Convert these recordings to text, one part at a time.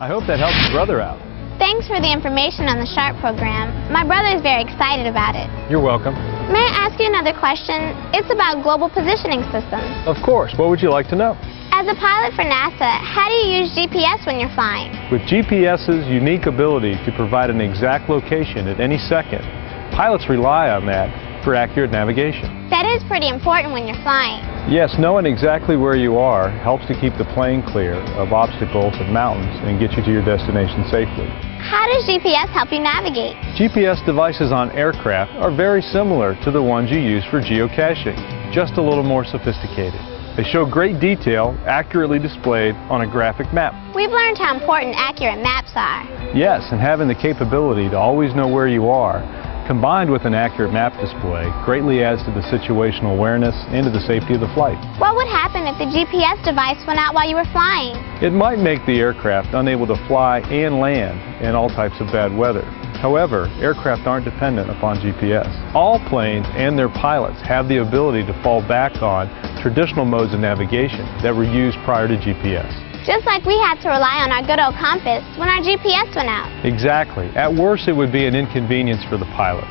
I hope that helps your brother out. Thanks for the information on the SHARP program. My brother is very excited about it. You're welcome. May I ask you another question? It's about global positioning systems. Of course. What would you like to know? As a pilot for NASA, how do you use GPS when you're flying? With GPS's unique ability to provide an exact location at any second, pilots rely on that for accurate navigation. That is pretty important when you're flying. Yes, knowing exactly where you are helps to keep the plane clear of obstacles and mountains and get you to your destination safely. How does GPS help you navigate? GPS devices on aircraft are very similar to the ones you use for geocaching, just a little more sophisticated. They show great detail, accurately displayed on a graphic map. We've learned how important accurate maps are. Yes, and having the capability to always know where you are, combined with an accurate map display, greatly adds to the situational awareness and to the safety of the flight. What would happen if the GPS device went out while you were flying? It might make the aircraft unable to fly and land in all types of bad weather. However, aircraft aren't dependent upon GPS. All planes and their pilots have the ability to fall back on traditional modes of navigation that were used prior to GPS. Just like we had to rely on our good old compass when our GPS went out. Exactly. At worst, it would be an inconvenience for the pilot.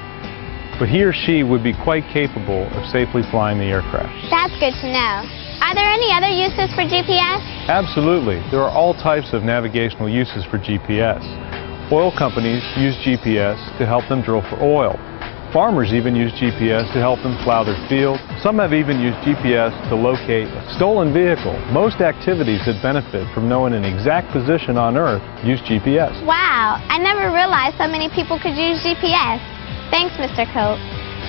But he or she would be quite capable of safely flying the aircraft. That's good to know. Are there any other uses for GPS? Absolutely. There are all types of navigational uses for GPS. Oil companies use GPS to help them drill for oil. Farmers even use GPS to help them plow their field. Some have even used GPS to locate a stolen vehicle. Most activities that benefit from knowing an exact position on Earth use GPS. Wow, I never realized so many people could use GPS. Thanks, Mr. Cope.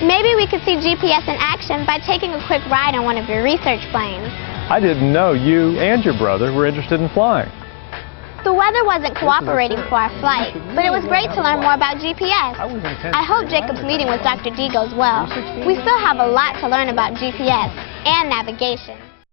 Maybe we could see GPS in action by taking a quick ride on one of your research planes. I didn't know you and your brother were interested in flying. The weather wasn't cooperating for our flight, but it was great to learn more about GPS. I hope Jacob's meeting with Dr. D goes well. We still have a lot to learn about GPS and navigation.